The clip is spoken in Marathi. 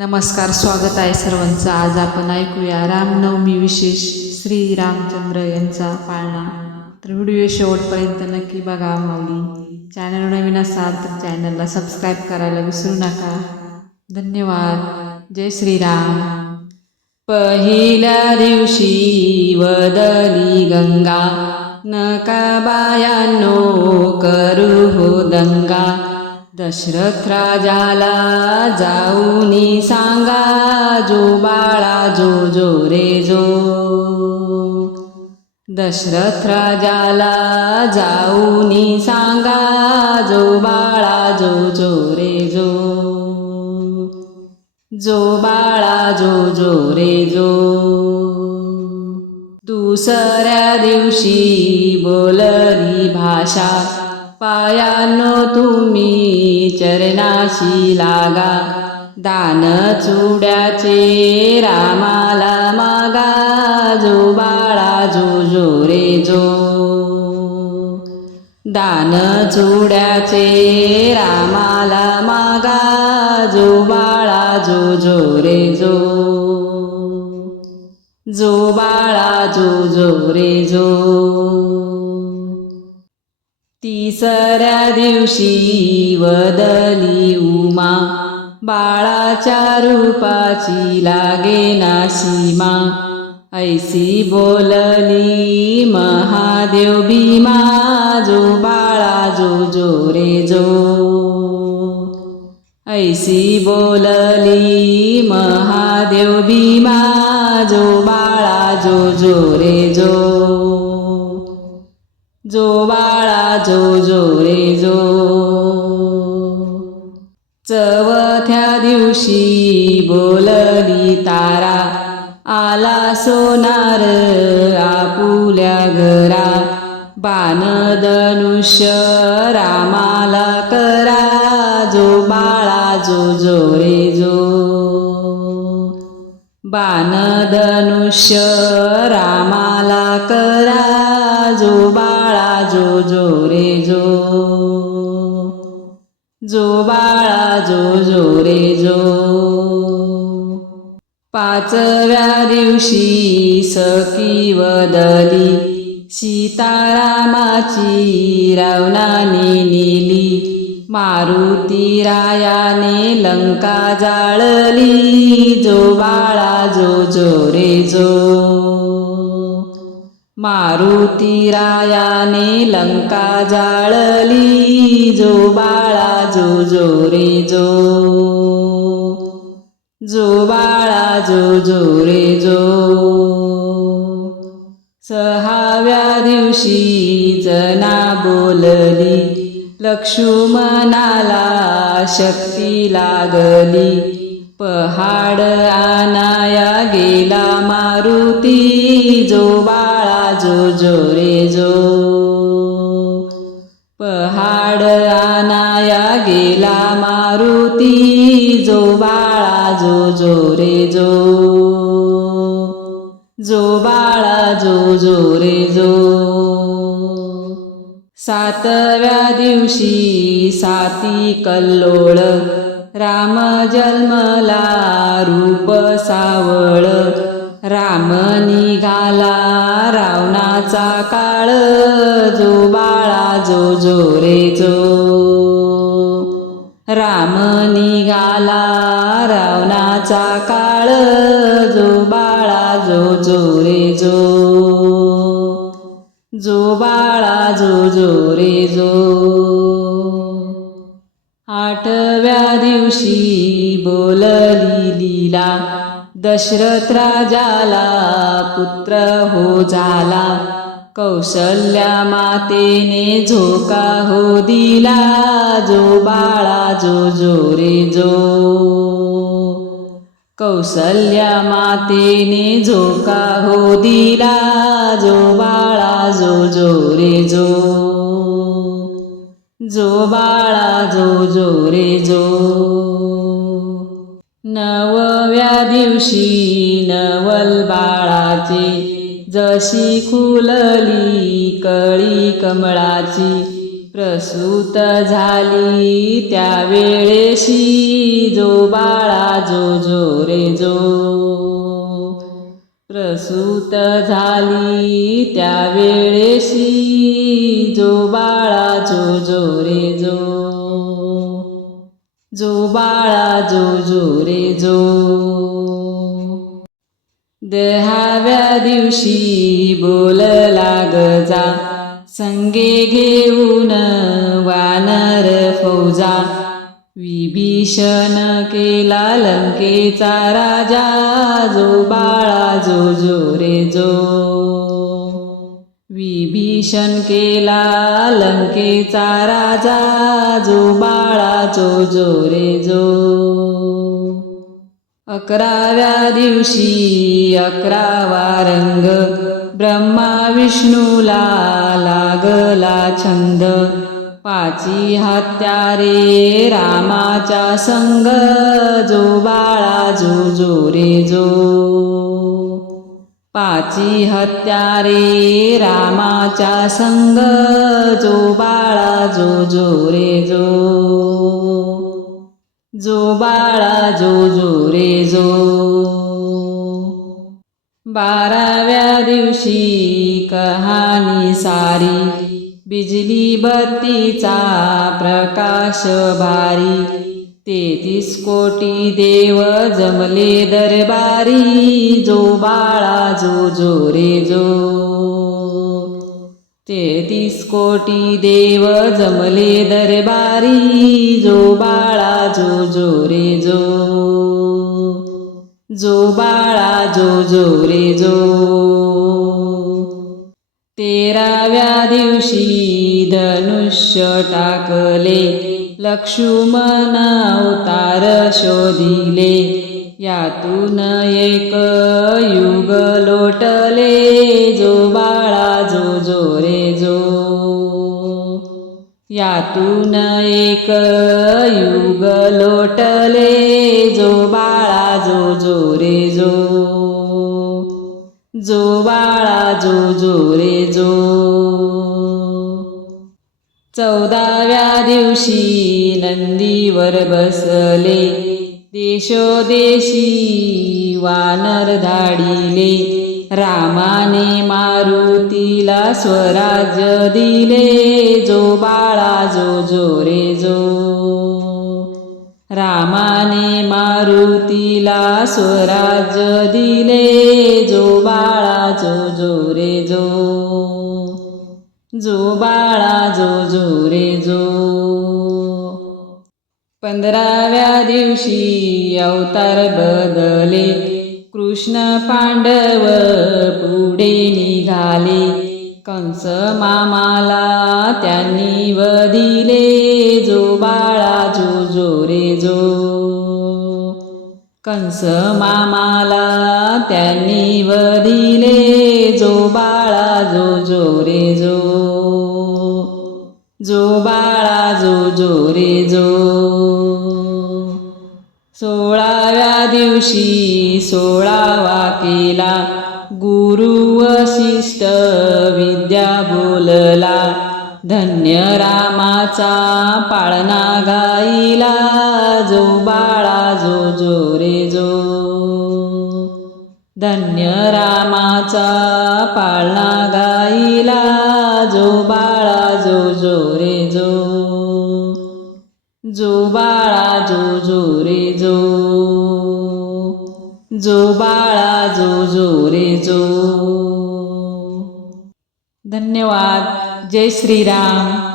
नमस्कार स्वागत आहे सर्वांचं. आज आपण ऐकूया रामनवमी विशेष श्री रामचंद्र यांचा पाळणा. तर व्हिडिओ शेवटपर्यंत नक्की बघा माऊली. चॅनल नवीन असाल तर चॅनलला सबस्क्राईब करायला विसरू नका. धन्यवाद. जय श्रीराम पहिल्या दिवशी वदली गंगा. नका बायांनो करू हो दंगा. दशरथ राजाला जाऊनी सांगा जो बाळा जो जो रे जो. दशरथ राजाला जाऊनी सांगा जो बाळा जो जो रे जो. जो बाळा जो जो रे जो. दुसऱ्या दिवशी बोलली भाषा पायानो तुम्ही चरणाशी लागा. दान चुड्याचे रामाला मागा. जो बाळा जो जो रे जो. दान चुड्याचे रामाला मागा. जो बाळा जो जो रे जो. जो बाळा जो जो रे जो. तिसऱ्या दिवशी वदली उमा. बाळाच्या रूपाची लागे ना सीमा. ऐसी बोलली महादेव भीमा जो बाळा जो जो रे जो. ऐसी बोलली महादेव भीमा जो बाळा जो जो रे जो. जो बाळा जो जो रे जो. चवथ्या दिवशी बोलली तारा आला सोनार आपुल्या घरा. बाण धनुष्य रामाला करा जो बाळा जो जो रे जो. बाण धनुष्य रामाला करा जो बाळा जो जो रे जो. जो बाळा जो जो रे जो. पाचव्या दिवशी सखी वदली सीतारामाची रावणाने नेली मारुती रायाने लंका जाळली. जो बाळा जो जो रे जो. मारुती रायाने लंका जाळली. जो बाळा जो जो रे जो. जो बाळा जो जो रे जो. सहाव्या दिवशी जना बोलली. लक्ष्मणाला शक्ती लागली. पहाड आनाया गेला मारुती. जो बाळा जो जोरे जो. पहाड आनाया गेला मारुती जो बाळा जो जोरे जो. जो बाळा जो जोरे जो. सातव्या दिवशी साती कल्लोळ राम जन्मला रूप सावळ. राम निघाला रावणाचा काळ जो बाळा जो जो रे जो राम निघाला रावणाचा काळ जो बाळा जो जो रे जो जो बाळा जो जो रे जो आठव्या दिवशी बोलली लीला दशरथ राजाला पुत्र हो झाला. कौशल्या मातेने झोका हो दिला. जो बाळा जो जो रे जो. कौशल्या मातेने झोका हो दिला. जो बाळा जो जो रे जो. जो बाळा जो जो रे जो. दिवशी नवल बाळाची जशी खुलली कळी कमळाची. प्रसूत झाली त्या वेळेशी जो बाळा जो जो रे जो. प्रसूत झाली त्या वेळेशी जो बाळा जो जो रे जो. जो बाळा जो जो रे जो. दहाव्या दिवशी बोल लाग जा संगे घेऊन वानर फौजा. विभीषण केला लंकेचा राजा जो बाळा जो जो रे जो. विभीषण केला लंकेचा राजा जो बाळा जो जो रे जो. अकराव्या दिवशी अकरावा रंग. ब्रह्मा विष्णूला लागला छंद. पाची हत्यारे रामाचा संग. जो बाळा जो जो रे जो. पाची हत्यारे रामाचा संग. जो बाळा जो जो रे जो. जो बाळा जो जो रे जो. बाराव्या दिवशी कहाणी सारी बिजली बत्तीचा प्रकाश भारी तेतीस कोटी देव जमले दरबारी जो बाळा जो जो रे जो. तेतीस कोटी देव जमले दरबारी जो बाळा जो जो रे जो. जो बाळा जो जो रे जो. तेराव्या दिवशी धनुष्य टाकले लक्ष्मण अवतार शोधिले. यातून एक युग लोटले जो बाळा जो जो यातून एक युग लोटले जो बाळा जो जो रे जो. जो बाळा जो जो रे जो. चौदाव्या दिवशी नंदीवर बसले देशोदेशी वानर धाडिले. रामाने मारुतीला स्वराज्य दिले. जो बाळा जो जो रे जो रामाने मारुतीला स्वराज्य दिले. जो बाळा जो जो रे जो जो बाळा जो जो रे जो पंधराव्या दिवशी अवतार बदले. कृष्ण पांडव पुढे निघाले. कंस मामाला त्यांनी वदिले जो बाळा जो जो रे जो. कंस मामाला त्यांनी वदिले जो बाळा जो जो रे जो. जो बाळा जो जो रे जो. सोळाव्या दिवशी सोळावा केला गुरु वशिष्ठ विद्या बोलला धन्य रामाचा पाळणा गाईला जो बाळा जो जो रे जो. धन्य रामाचा पाळणा गाईला जो बाळा जो जो रे जो. जो बाळा जो जो रे जो बाळा जो जो रे जो धन्यवाद. जय श्रीराम.